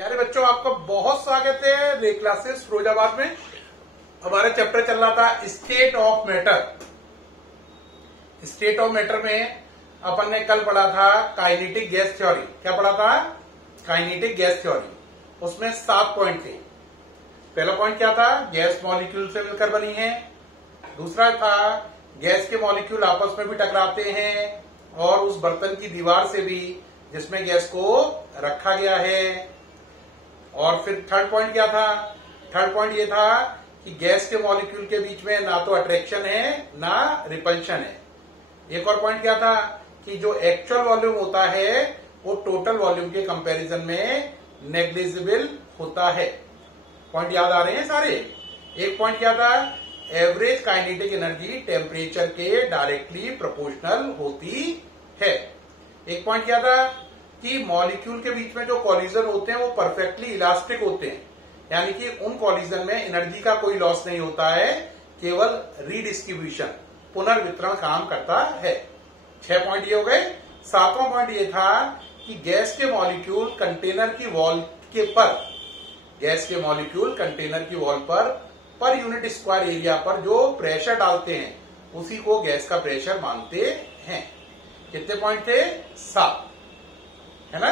प्यारे बच्चों, आपका बहुत स्वागत है रे क्लासेस फिरोजाबाद में। हमारा चैप्टर चल रहा था state of matter. State of matter में अपन ने कल पढ़ा था काइनेटिक गैस थ्योरी। क्या पढ़ा था? Kinetic gas theory. उसमें 7 पॉइंट थे। पहला पॉइंट क्या था? गैस मॉलिक्यूल से मिलकर बनी है। दूसरा था गैस के मॉलिक्यूल आपस में भी टकराते हैं और उस बर्तन की दीवार से भी जिसमें गैस को रखा गया है। और फिर थर्ड पॉइंट क्या था? थर्ड पॉइंट ये था कि गैस के मॉलिक्यूल के बीच में ना तो अट्रैक्शन है ना रिपल्शन है। एक और पॉइंट क्या था कि जो एक्चुअल वॉल्यूम होता है वो टोटल वॉल्यूम के कंपैरिजन में नेग्लिजिबल होता है। पॉइंट याद आ रहे हैं सारे? एक पॉइंट क्या था? एवरेज काइनेटिक एनर्जी टेम्परेचर के डायरेक्टली प्रोपोर्शनल होती है। एक पॉइंट क्या था कि मॉलिक्यूल के बीच में जो कॉलिजन होते हैं वो परफेक्टली इलास्टिक होते हैं, यानी कि उन कॉलिजन में एनर्जी का कोई लॉस नहीं होता है, केवल रीडिस्ट्रीब्यूशन पुनर्वितरण काम करता है। 6 पॉइंट ये हो गए। 7वां पॉइंट ये था कि गैस के मॉलिक्यूल कंटेनर की वॉल के पर, गैस के मॉलिक्यूल कंटेनर की wall per unit square area पर जो प्रेशर डालते हैं उसी को गैस का प्रेशर मानते हैं। कितने पॉइंट थे? 7, है ना।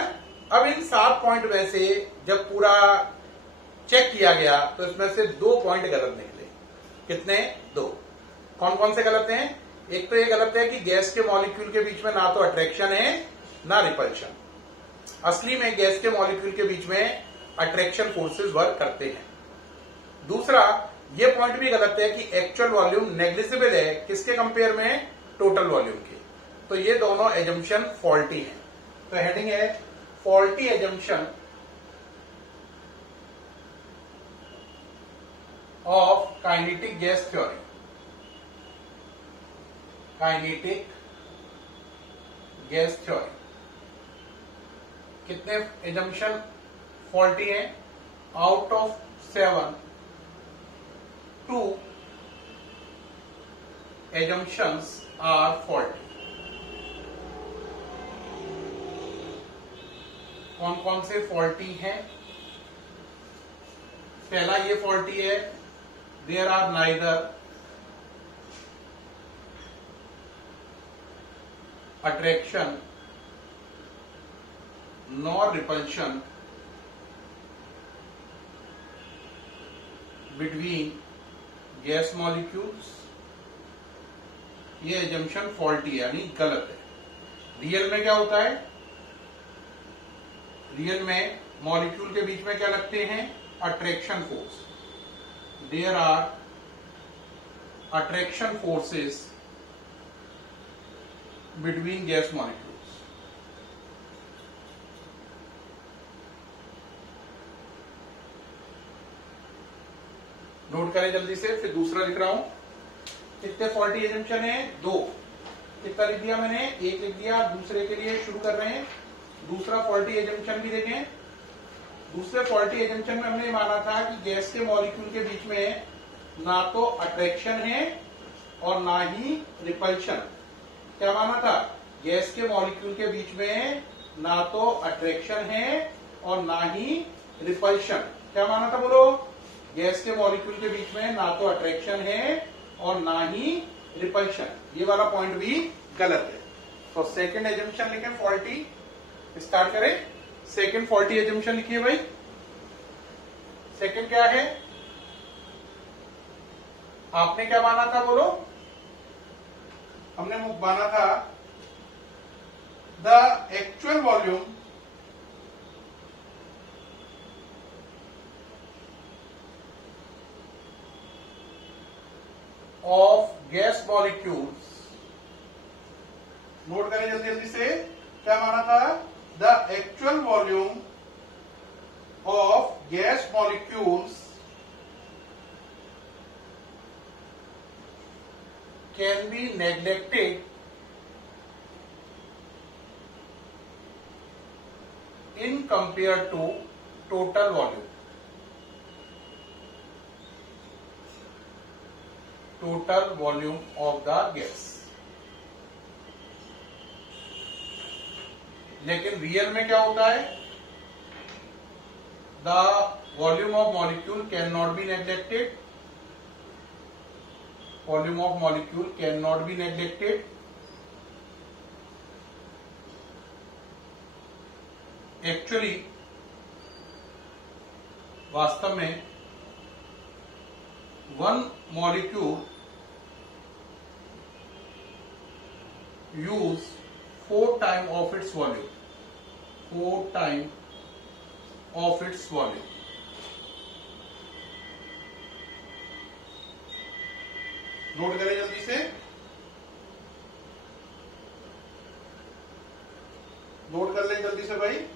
अब इन 7 पॉइंट में से जब पूरा चेक किया गया तो इसमें से 2 पॉइंट गलत निकले। कितने? 2। कौन कौन से गलत हैं? एक तो ये गलत है कि गैस के मॉलिक्यूल के बीच में ना तो अट्रैक्शन है ना रिपल्शन। असली में गैस के मॉलिक्यूल के बीच में अट्रैक्शन फोर्सेस वर्क करते हैं। दूसरा ये पॉइंट भी गलत है कि एक्चुअल वॉल्यूम नेग्लिजिबल है किसके कंपेयर में? टोटल वॉल्यूम के। तो ये दोनों एजम्पशन फॉल्टी हैं। तो हेडिंग है faulty assumption of kinetic gas theory. Kinetic gas theory. कितने एजम्पशन फॉल्टी है? Out of 7, 2 assumptions are faulty। कौन कौन से फॉल्टी हैं? पहला ये फॉल्टी है, there are neither attraction nor repulsion between gas molecules. ये एजम्पशन फॉल्टी है, यानी गलत है। रियल में क्या होता है? रियल में मॉलिक्यूल के बीच में क्या लगते हैं? Attraction force. There are attraction forces between gas molecules. Note करें जल्दी से, फिर दूसरा लिख रहा हूं। कितने फॉल्टी एजम्पशन है? 2। कितना लिख दिया मैंने? 1 लिख दिया। दूसरे के लिए शुरू कर रहे हैं। दूसरा फॉल्टी एजम्पशन भी देखें। दूसरे फॉल्टी एजम्पशन में हमने माना था कि गैस के मॉलिक्यूल के बीच में ना तो अट्रैक्शन है और ना ही रिपल्शन। क्या माना था? गैस के मॉलिक्यूल के बीच में ना तो अट्रैक्शन है और ना ही रिपल्शन। क्या माना था? बोलो। गैस के मॉलिक्यूल के बीच में ना तो अट्रैक्शन है और ना ही रिपल्शन। ये वाला पॉइंट भी गलत है। तो सेकंड एजम्पशन लिखें फॉल्टी। स्टार्ट करें। सेकंड फॉल्टी एजम्पशन लिखिए भाई। सेकंड क्या है? आपने क्या माना था? बोलो। हमने माना था the actual volume of gas molecules. Note करें जल्दी जल्दी से। क्या माना था? The actual volume of gas molecules can be neglected in compare to total volume. Total volume of the gas. लेकिन रियल में क्या होता है, the volume of molecule can not be neglected, volume of molecule can not be neglected. Actually वास्तव में one molecule use 4 time of its volume, 4 time of its volume. Note करें जल्दी से, नोट कर लें जल्दी से भाई।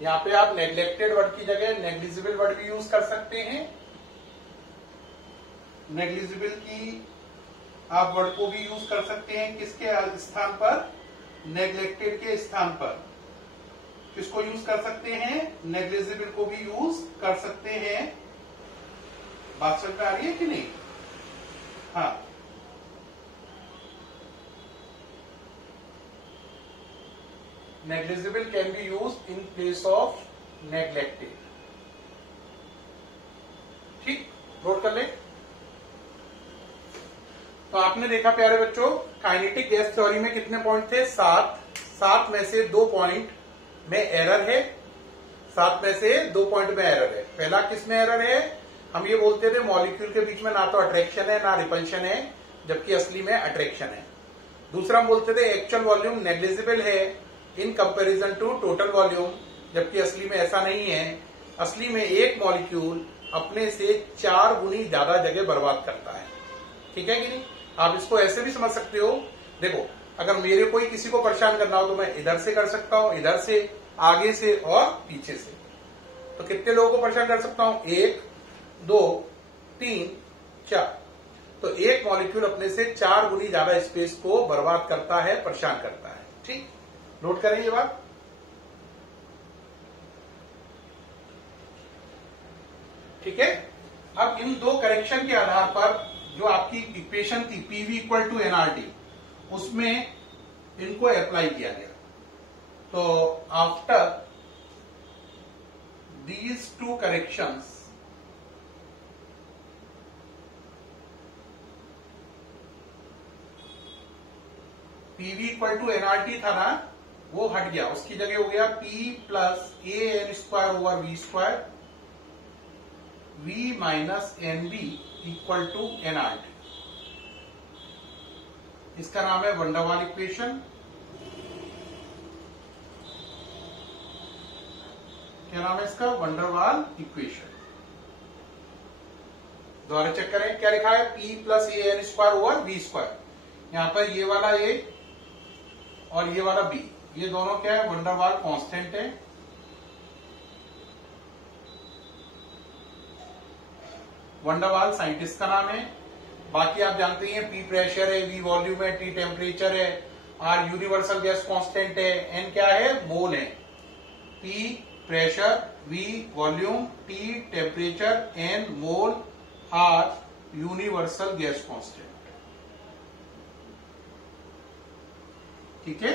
यहां पे आप नेग्लेक्टेड वर्ड की जगह नेग्लिजिबल वर्ड भी यूज कर सकते हैं। नेग्लिजिबल की आप वर्ड को भी यूज कर सकते हैं किसके स्थान पर, नेग्लेक्टेड के स्थान पर। किसको यूज कर सकते हैं, नेग्लिजिबल को भी यूज कर सकते हैं। बात समझ में आ रही है कि नहीं? हाँ, negligible can be use in place of neglected. ठीक, नोट कर ले। तो आपने देखा प्यारे बच्चों, काइनेटिक गैस थ्योरी में कितने पॉइंट थे, 7 में से 2 पॉइंट में एरर है, 7 में से 2 पॉइंट में एरर है। पहला किस में एरर है, हम ये बोलते थे मॉलिक्यूल के बीच में ना तो अट्रैक्शन है ना रिपल्शन है, जबकि असली में अट्रैक्शन है। दूसरा हम बोलते थे एक्चुअल वॉल्यूम नेग्लिजिबल है in comparison to total volume, जबकि असली में ऐसा नहीं है। असली में एक मॉलिक्यूल अपने से 4 गुनी ज्यादा जगह बर्बाद करता है। ठीक है कि नहीं? आप इसको ऐसे भी समझ सकते हो, देखो अगर मेरे कोई किसी को परेशान करना हो तो मैं इधर से कर सकता हूं, इधर से, आगे से और पीछे से। तो कितने लोगों को परेशान कर सकता हूं, 1 2 3 4। तो एक मॉलिक्यूल अपने से 4 गुनी ज्यादा स्पेस को बर्बाद करता है, परेशान करता है। ठीक, नोट करें ये बात। ठीक है, अब इन 2 करेक्शन के आधार पर जो आपकी इक्वेशन थी पीवी इक्वल टू एनआरटी, उसमें इनको अप्लाई किया गया। तो after these 2 corrections, PV equal to NRT था ना, वो हट गया, उसकी जगह हो गया P plus A N square over V square, V minus N B equal to NRT. इसका नाम है वंडरवाल इक्वेशन। क्या नाम है इसका, वंडरवाल इक्वेशन। दोबारा चेक करें क्या लिखा है, P plus A N square over V square. यहां पर ये वाला ए और ये वाला बी, ये दोनों क्या है, वंडरवाल कांस्टेंट है। वंडरवाल साइंटिस्ट का नाम है। बाकी आप जानते हैं पी प्रेशर है, वी वॉल्यूम है, टी टेम्परेचर है, आर यूनिवर्सल गैस कांस्टेंट है, एन क्या है, मोल है। P pressure, V volume, T temperature, N mole, R universal gas constant. ठीक है,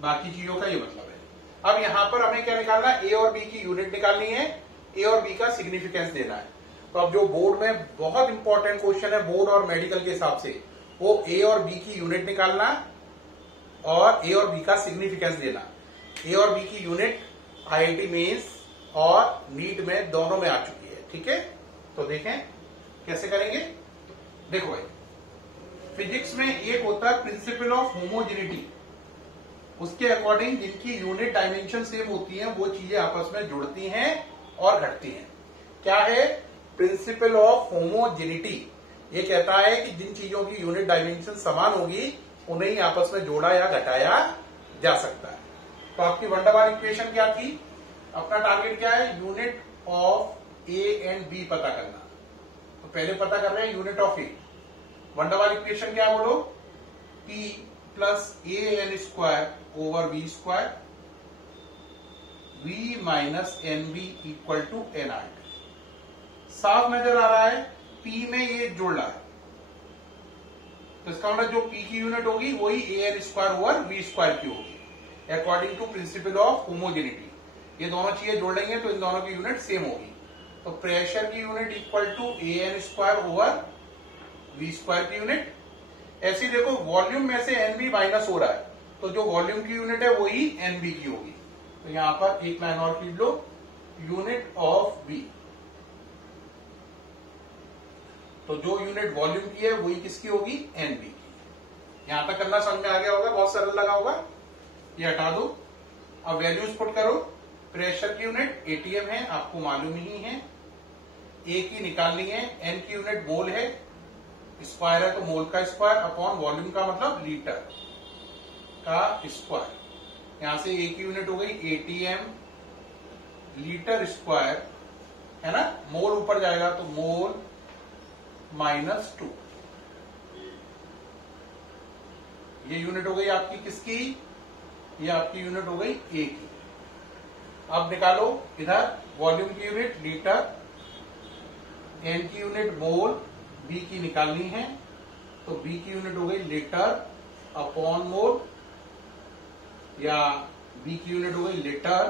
बाकी चीजों का ये मतलब है। अब यहां पर हमें क्या निकालना है, ए और बी की यूनिट निकालनी है, ए और बी का सिग्निफिकेंस देना है। तो अब जो बोर्ड में बहुत इंपॉर्टेंट क्वेश्चन है बोर्ड और मेडिकल के हिसाब से, वो ए और बी की यूनिट निकालना और ए और बी का सिग्निफिकेंस देना। ए और बी की यूनिट आईआईटी मेंस और नीट में दोनों में आ चुकी है। ठीक है, तो देखें कैसे करेंगे। देखो भाई, फिजिक्स में एक होता है प्रिंसिपल ऑफ होमोजेनिटी, उसके अकॉर्डिंग जिनकी यूनिट डायमेंशन सेम होती है वो चीजें आपस में जुड़ती हैं और घटती हैं। क्या है, प्रिंसिपल ऑफ होमोजेनिटी। ये कहता है कि जिन चीजों की यूनिट डायमेंशन समान होगी उन्हें ही आपस में जोड़ा या घटाया जा सकता है। तो आपकी वंडरवाल इक्वेशन क्या थी, अपना टारगेट क्या है, unit of A and B पता करना। तो पहले पता कर रहे हैं unit of A. Van der Waals equation क्या बोलो, P plus A N square over V square, V minus N B equal to N R T. साफ नजर आ रहा है, पी में ये जुड़ रहा है, तो इसका मतलब जो पी की यूनिट होगी वही A N square over V square की होगी। According to principle of homogeneity. ये दोनों चीजें जोड़ लेंगे तो इन दोनों की यूनिट सेम होगी। तो प्रेशर की unit equal to AN square over V square की यूनिट। ऐसे देखो वॉल्यूम में से NV माइनस हो रहा है, तो जो वॉल्यूम की यूनिट है वही NV की होगी। तो यहां पर एक लाइन और लिख लो, यूनिट ऑफ V। तो जो यूनिट वॉल्यूम की है वही किसकी होगी, NV की। यहां तक करना समझ में आ गया होगा, बहुत सरल लगा होगा। ये हटा दो। अब वैल्यूज पुट करो। प्रेशर की यूनिट ATM है, आपको मालूम ही है। A की निकालनी है, N की यूनिट मोल है, स्क्वायर है तो मोल का स्क्वायर अपॉन वॉल्यूम का मतलब लीटर का स्क्वायर। यहां से A की यूनिट हो गई ATM लीटर स्क्वायर, है ना। मोल ऊपर जाएगा तो मोल -2। ये यूनिट हो गई आपकी किसकी, ये आपकी यूनिट हो गई A की। अब निकालो इधर वॉल्यूम की यूनिट लीटर, N की यूनिट मोल, B की निकालनी है तो B की यूनिट हो गई लीटर अपॉन मोल, या B की यूनिट हो गई लीटर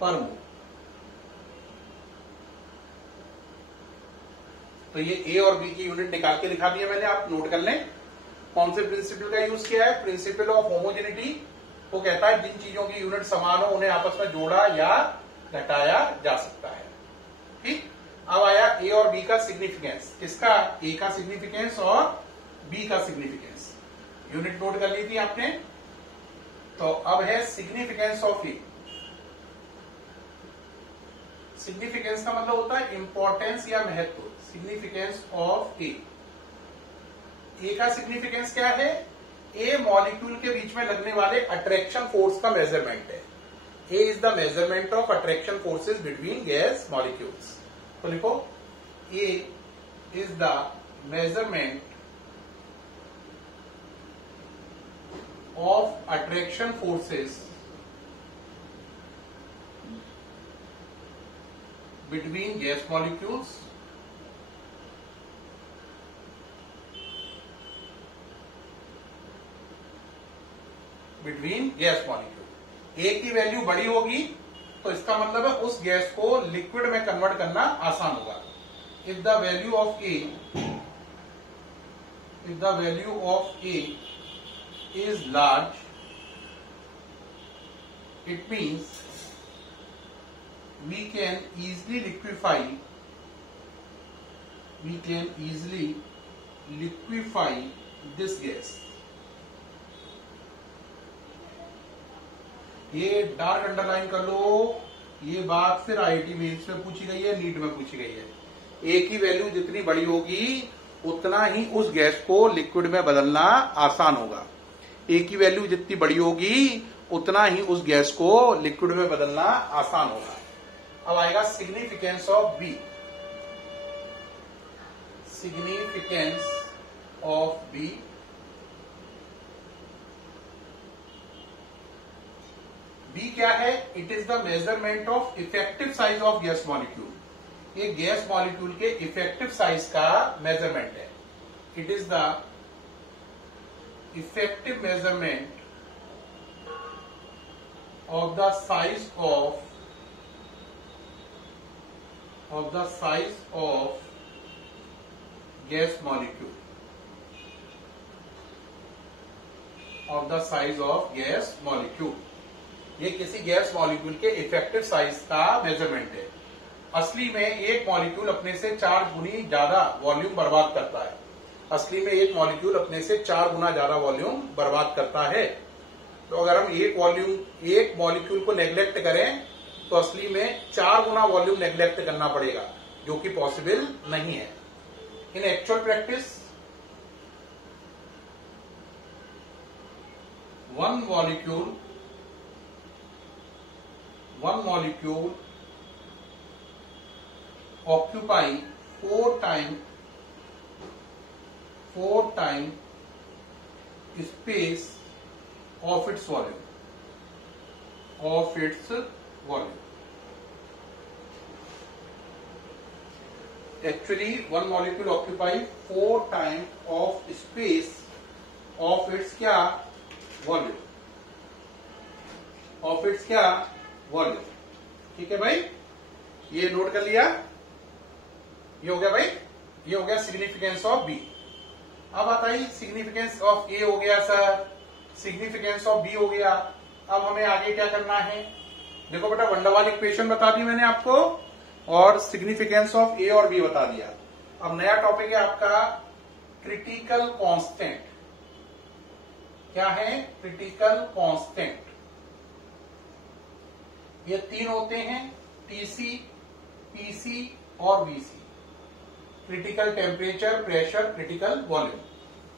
पर मोल। तो ये A और B की यूनिट निकाल के दिखा दिया मैंने, आप नोट कर लें। कौन से प्रिंसिपल का यूज किया है, प्रिंसिपल ऑफ होमोजेनिटी। वो कहता है जिन चीजों की यूनिट समान हो उन्हें आपस में जोड़ा या घटाया जा सकता है। ठीक। अब आया A और B का सिग्निफिकेंस। किसका, A का सिग्निफिकेंस और B का सिग्निफिकेंस। यूनिट नोट कर ली थी आपने। तो अब है सिग्निफिकेंस ऑफ A। सिग्निफिकेंस का मतलब होता है इंपॉर्टेंस या महत्व। Significance of A। A का सिग्निफिकेंस क्या है, A मॉलिक्यूल के बीच में लगने वाले अट्रैक्शन फोर्स का मेजरमेंट है। A is the measurement of attraction forces between gas molecules. तो लिखो A is the measurement of attraction forces between gas molecules between gas molecule. A की वैल्यू बड़ी होगी तो इसका मतलब है उस गैस को लिक्विड में कन्वर्ट करना आसान होगा। If the value of A is large, it means we can easily liquefy this gas। ये डार्क अंडरलाइन कर लो, ये बात फिर IIT मेंस में पूछी गई है, नीट में पूछी गई है। A की वैल्यू जितनी बड़ी होगी उतना ही उस गैस को लिक्विड में बदलना आसान होगा। A की वैल्यू जितनी बड़ी होगी उतना ही उस गैस को लिक्विड में बदलना आसान होगा। अब आएगा significance of B। Significance of B। B क्या है, it is the measurement of effective size of gas molecule. ये गैस मॉलिक्यूल के इफेक्टिव साइज का मेजरमेंट है। It is the effective measurement of the size of gas molecule, of the size of gas molecule. ये किसी gas molecule के effective size का measurement है। असली में एक मॉलिक्यूल अपने से 4 गुनी ज्यादा वॉल्यूम बर्बाद करता है। असली में एक मॉलिक्यूल अपने से 4 गुना ज्यादा वॉल्यूम बर्बाद करता है। तो अगर हम एक मॉलिक्यूल को नेग्लेक्ट करें तो असली में 4 गुना वॉल्यूम नेग्लेक्ट करना पड़ेगा, जो कि पॉसिबल नहीं है। इन actual practice one molecule occupy 4 times space of its volume. Actually, one molecule occupy 4 times of space of its क्या वॉल्यूम। ऑफ इट्स क्या वॉल्यूम। ठीक है भाई, ये नोट कर लिया। ये हो गया भाई, ये हो गया सिग्निफिकेंस ऑफ बी। अब आता है सिग्निफिकेंस ऑफ ए हो गया सर, सिग्निफिकेंस ऑफ बी हो गया। अब हमें आगे क्या करना है, देखो बेटा वंडरवाल इक्वेशन बता दी मैंने आपको और सिग्निफिकेंस ऑफ ए और बी बता दिया। अब नया टॉपिक है आपका क्रिटिकल कांस्टेंट। क्या है, क्रिटिकल कांस्टेंट। ये तीन होते हैं, टीसी, पीसी और VC. Critical temperature, pressure, critical volume.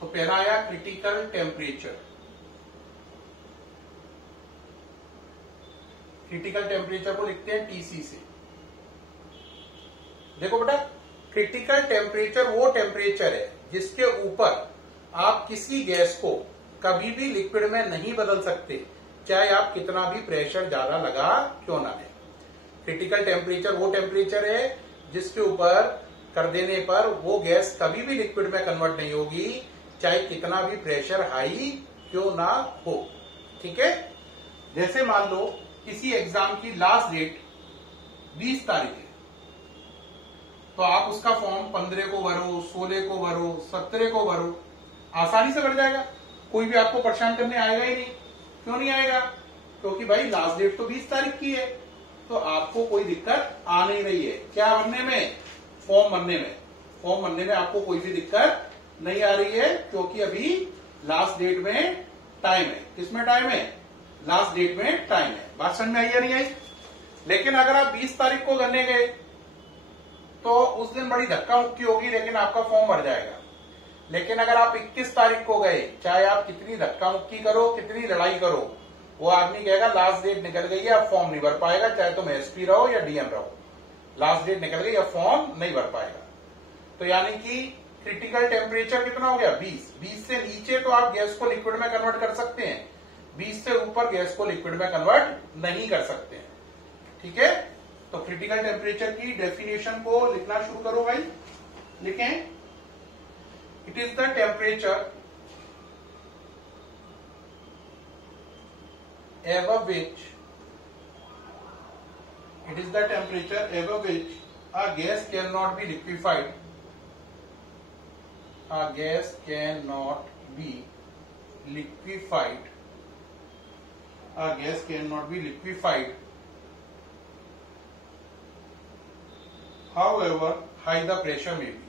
तो पहला आया क्रिटिकल टेम्परेचर। क्रिटिकल टेम्परेचर को लिखते हैं टीसी से। देखो बेटा, क्रिटिकल टेम्परेचर वो टेम्परेचर है जिसके ऊपर आप किसी गैस को कभी भी लिक्विड में नहीं बदल सकते, चाहे आप कितना भी प्रेशर ज्यादा लगा क्यों ना दें। क्रिटिकल टेम्परेचर वो टेम्परेचर है जिसके ऊपर कर देने पर वो गैस कभी भी लिक्विड में कन्वर्ट नहीं होगी, चाहे कितना भी प्रेशर हाई क्यों ना हो। ठीक है, जैसे मान लो किसी एग्जाम की लास्ट डेट 20 तारीख है, तो आप उसका फॉर्म 15 को भरो, 16 को भरो, 17 को भरो, आसानी से भर जाएगा। कोई भी आपको परेशान करने आएगा ही नहीं। क्यों नहीं आएगा, क्योंकि भाई लास्ट डेट तो 20 तारीख की है, तो आपको कोई दिक्कत आ नहीं रही है। क्या भरने में, फॉर्म भरने में। फॉर्म भरने में आपको कोई भी दिक्कत नहीं आ रही है, क्योंकि अभी लास्ट डेट में टाइम है। किसमें टाइम है, लास्ट डेट में टाइम है। बात समझ में आई या नहीं आई। लेकिन अगर आप 20 तारीख को करने गए तो उस दिन बड़ी धक्का मुक्की होगी, लेकिन आपका फॉर्म भर जाएगा। लेकिन अगर आप 21 तारीख को गए, चाहे आप कितनी धक्का मुक्की करो, कितनी लड़ाई करो, वो आदमी कहेगा लास्ट डेट निकल गई है, अब फॉर्म नहीं भर पाएगा, चाहे तुम एसपी रहो या डीएम रहो, लास्ट डेट निकल गई, अब फॉर्म नहीं भर पाएगा। तो यानी कि क्रिटिकल टेम्परेचर कितना हो गया, 20। 20 से नीचे तो आप गैस को लिक्विड में कन्वर्ट कर सकते हैं, 20 से ऊपर गैस को लिक्विड में कन्वर्ट नहीं कर सकते हैं। ठीक है, तो क्रिटिकल टेम्परेचर की डेफिनेशन को लिखना शुरू करो भाई। लिखें, it is the temperature above which a gas cannot be liquefied. A gas cannot be liquefied. A gas cannot be liquefied. However high the pressure may be.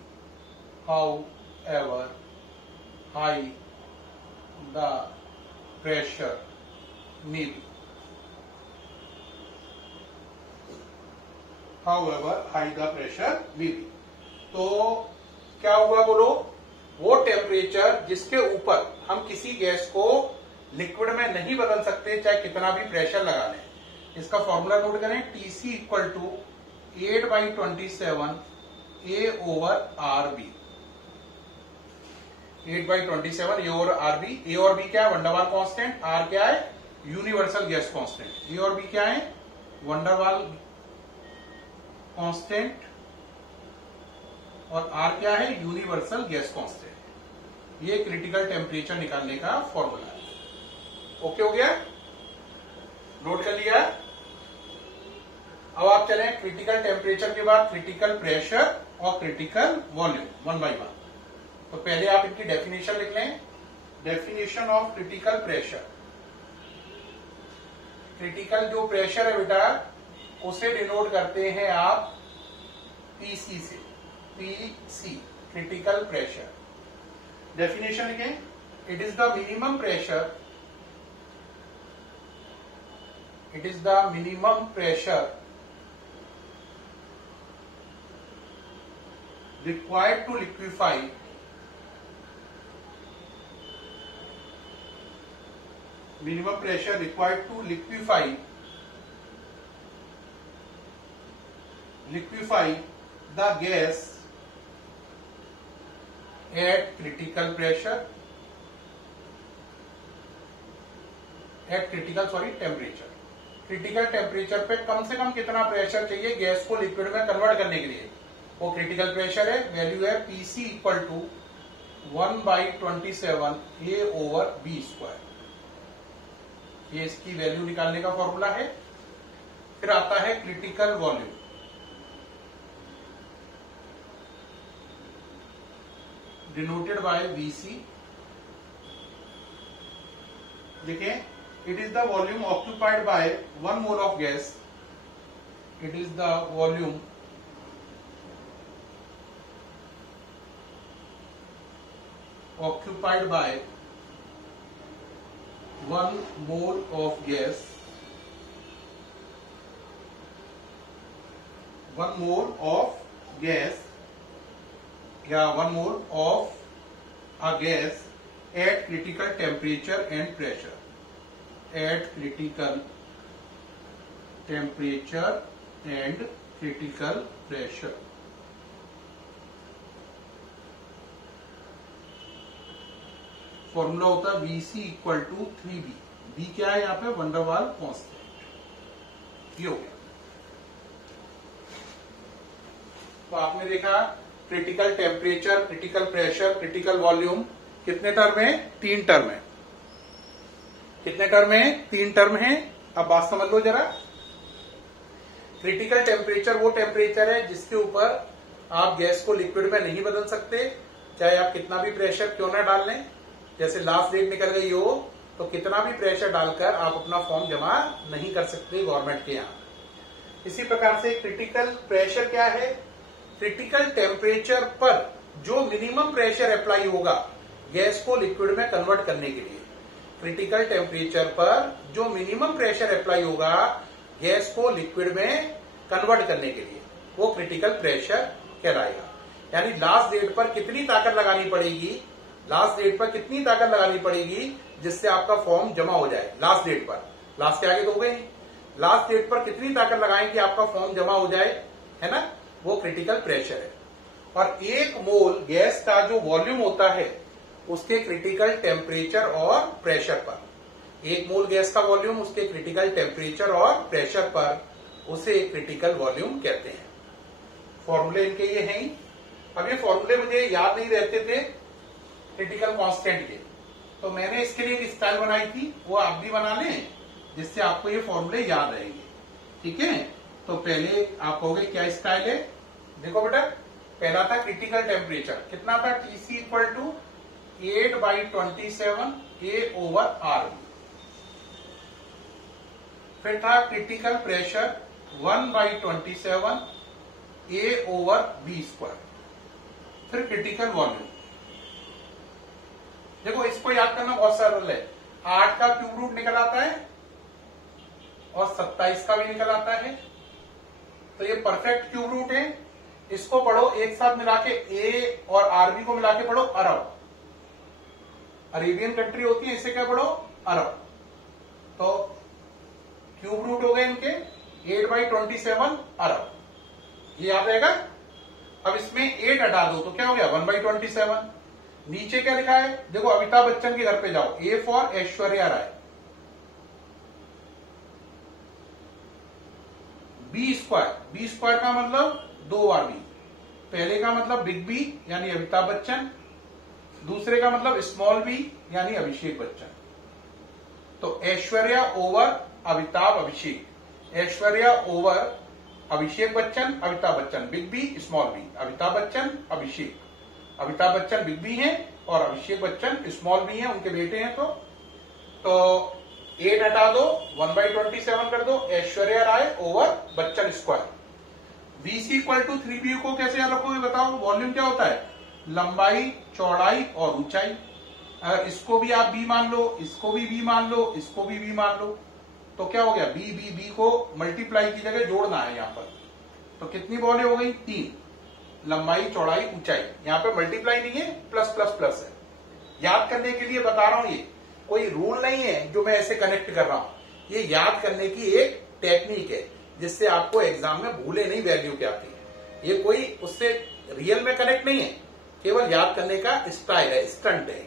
However high the pressure may be. However high the pressure may be. तो क्या हुआ बोलो, वो temperature जिसके ऊपर हम किसी gas को लिक्विड में नहीं बदल सकते, चाहे कितना भी प्रेशर लगा लें। इसका फॉर्मूला नोट करें, TC equal to 8/27 A over RB। 8/27 A over RB। A और B क्या है, वंडरवाल कांस्टेंट। R क्या है, यूनिवर्सल गैस कांस्टेंट। ए और बी क्या है, वंडरवाल कांस्टेंट, और आर क्या है, यूनिवर्सल गैस कांस्टेंट। ये क्रिटिकल टेम्परेचर निकालने का फॉर्मूला है। ओके हो गया, नोट कर लिया। अब आप चलें क्रिटिकल टेम्परेचर के बाद क्रिटिकल प्रेशर और critical volume, one by one. तो पहले आप इनकी डेफिनेशन लिख लें। Definition of critical pressure. Critical जो प्रेशर है बेटा, उसे डिनोट करते हैं आप पीसी से। PC critical pressure. डेफिनेशन लिखें, it is the minimum pressure, it is the minimum pressure required to liquefy minimum pressure required to liquefy the gas at critical pressure, at critical temperature। Critical temperature पे कम से कम कितना pressure चाहिए gas को liquid में convert करने के लिए, वो क्रिटिकल प्रेशर है। वैल्यू है PC equal to 1/27 A over B square. ये इसकी वैल्यू निकालने का फॉर्मूला है। फिर आता है critical volume, denoted by VC। देखिए, it is the volume occupied by 1 mole of gas. It is the volume occupied by 1 mole of gas, 1 mole of gas या 1 mole of a gas at critical temperature and pressure, at critical temperature and critical pressure। Formula होता है VC equal to 3B। B क्या है यहाँ पे? Wonder वाल constant. ये हो गया। तो आपने देखा critical temperature, critical pressure, critical volume कितने टर्म है? 3 टर्म है। कितने टर्म है? 3 टर्म है। अब बात समझ लो जरा। क्रिटिकल टेम्परेचर वो टेम्परेचर है जिसके ऊपर आप गैस को लिक्विड में नहीं बदल सकते, चाहे आप कितना भी प्रेशर क्यों ना डाल लें। जैसे लास्ट डेट निकल गई हो तो कितना भी प्रेशर डालकर आप अपना फॉर्म जमा नहीं कर सकते गवर्नमेंट के यहाँ। इसी प्रकार से क्रिटिकल प्रेशर क्या है? क्रिटिकल टेम्परेचर पर जो मिनिमम प्रेशर अप्लाई होगा गैस को लिक्विड में कन्वर्ट करने के लिए। क्रिटिकल टेम्परेचर पर जो मिनिमम प्रेशर अप्लाई होगा गैस को लिक्विड में कन्वर्ट करने के लिए, वो क्रिटिकल प्रेशर कहलाएगा। यानी लास्ट डेट पर कितनी ताकत लगानी पड़ेगी, लास्ट डेट पर कितनी ताकत लगानी पड़ेगी जिससे आपका फॉर्म जमा हो जाए। लास्ट डेट पर, लास्ट के आगे तो हो गई, लास्ट डेट पर कितनी ताकत लगाएं कि आपका फॉर्म जमा हो जाए, है ना, वो क्रिटिकल प्रेशर है। और 1 मोल गैस का जो वॉल्यूम होता है उसके क्रिटिकल टेम्परेचर और प्रेशर पर, 1 मोल गैस का वॉल्यूम उसके क्रिटिकल टेम्परेचर और प्रेशर पर, उसे क्रिटिकल वॉल्यूम कहते हैं। फॉर्मूले इनके ये हैं। अब ये फॉर्मूले मुझे याद नहीं रहते थे क्रिटिकल कांस्टेंट के, तो मैंने इसके लिए एक स्टाइल बनाई थी, वो आप भी बना लें जिससे आपको ये फॉर्मूले याद रहेंगे। ठीक है, तो पहले आप कहोगे क्या स्टाइल है। देखो बेटा, पहला था क्रिटिकल टेम्परेचर, कितना था? TC equal to 8/27 A/RB। फिर था क्रिटिकल प्रेशर 1/27 A/B²। फिर क्रिटिकल वॉल्यूम। देखो, इसको याद करना बहुत सरल है। 8 का क्यूब रूट निकल आता है और 27 का भी निकल आता है, तो ये परफेक्ट क्यूब रूट है। इसको पढ़ो एक साथ मिला के, ए और आरबी को मिला के पढ़ो अरब। अरेबियन कंट्री होती है, इसे क्या पढ़ो? अरब। तो क्यूब रूट हो गए इनके 8/27 अरब, ये याद रहेगा। अब इसमें 8 हटा दो तो क्या हो गया? 1/27। नीचे क्या लिखा है? देखो, अमिताभ बच्चन के घर पे जाओ, A for Aishwarya Rai, B² का मतलब 2 बार B। पहले का मतलब बिग बी यानी अमिताभ बच्चन, दूसरे का मतलब स्मॉल बी यानी अभिषेक बच्चन। तो Aishwarya over Amitabh Abhishek, Aishwarya over Abhishek Bachchan Amitabh Bachchan, big B small B, Amitabh Bachchan Abhishek, Amitabh Bachchan big B हैं और अभिषेक बच्चन स्मॉल बी हैं, उनके बेटे हैं। तो 8 हटा दो, 1/27 कर दो, Aishwarya Rai over Bachchan square. VC equal to 3B को कैसे याद रखोगे बताओ? वॉल्यूम क्या होता है? लंबाई, चौड़ाई और ऊंचाई। अगर इसको भी आप B मान लो, इसको भी B मान लो, इसको भी B मान लो, तो क्या हो गया? B को मल्टीप्लाई की जगह जोड़ना है यहाँ पर। तो कितनी बॉलें हो गई? 3। लंबाई, चौड़ाई, ऊंचाई। यहाँ पे मल्टीप्लाई नहीं है, प्लस प्लस प्लस है। याद करने के लिए बता रहा हूं, ये कोई रूल नहीं है जो मैं ऐसे कनेक्ट कर रहा हूं। ये याद करने की एक टेक्निक है जिससे आपको एग्जाम में भूले नहीं वैल्यू क्या आती है। ये कोई उससे रियल में कनेक्ट नहीं है, केवल याद करने का स्टाइल है, स्टंट है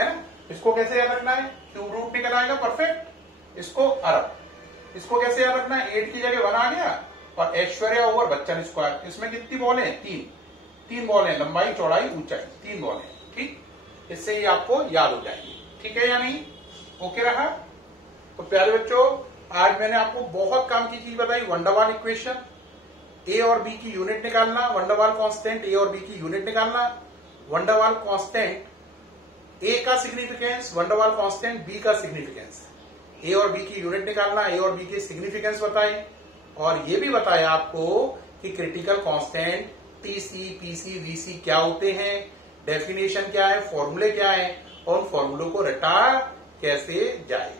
ना। इसको कैसे याद रखना है? क्यूब रूट निकल आएगा परफेक्ट, इसको अरब। इसको कैसे याद रखना है? 8 की जगह 1 आ गया और ऐश्वर्या ओवर बच्चन स्क्वायर। इसमें कितनी बॉलें हैं? 3 बॉलें, लंबाई, चौड़ाई, ऊंचाई, 3 बॉलें। ठीक, इससे ही आपको याद हो जाएंगे। ठीक है या नहीं? ओके रहा? तो प्यारे बच्चों, आज मैंने आपको बहुत काम की चीज बताई। वंडरवाल इक्वेशन, ए और बी की यूनिट निकालना, वंडरवाल कांस्टेंट ए और बी की यूनिट निकालना, वंडरवाल कांस्टेंट ए का सिग्निफिकेंस, वंडरवाल कांस्टेंट बी का सिग्निफिकेंस, ए और बी की यूनिट निकालना, ए और बी के सिग्निफिकेंस बताए, और ये भी बताया आपको कि critical constant TC, PC, VC क्या होते हैं, डेफिनेशन क्या है, फॉर्मूले क्या है, और उन फॉर्मूलों को रटा कैसे जाए।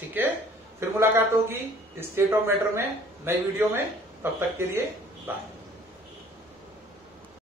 ठीक है, फिर मुलाकात होगी स्टेट ऑफ मैटर में नई वीडियो में। तब तक के लिए बाय।